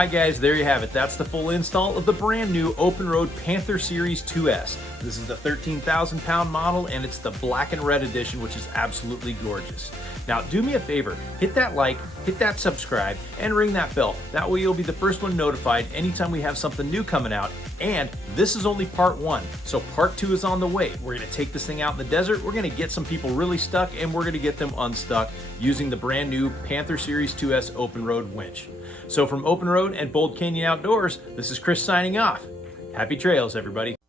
right, guys, there you have it. That's the full install of the brand new OPENROAD Panther Series 2S. This is the 13,000 pound model, and it's the black and red edition, which is absolutely gorgeous. Now, do me a favor, hit that like, hit that subscribe, and ring that bell. That way you'll be the first one notified anytime we have something new coming out. And this is only part one, so part two is on the way. We're gonna take this thing out in the desert, we're gonna get some people really stuck, and we're gonna get them unstuck using the brand new Panther Series 2S OPENROAD winch. So from OPENROAD and Bold Canyon Outdoors, this is Chris signing off. Happy trails, everybody.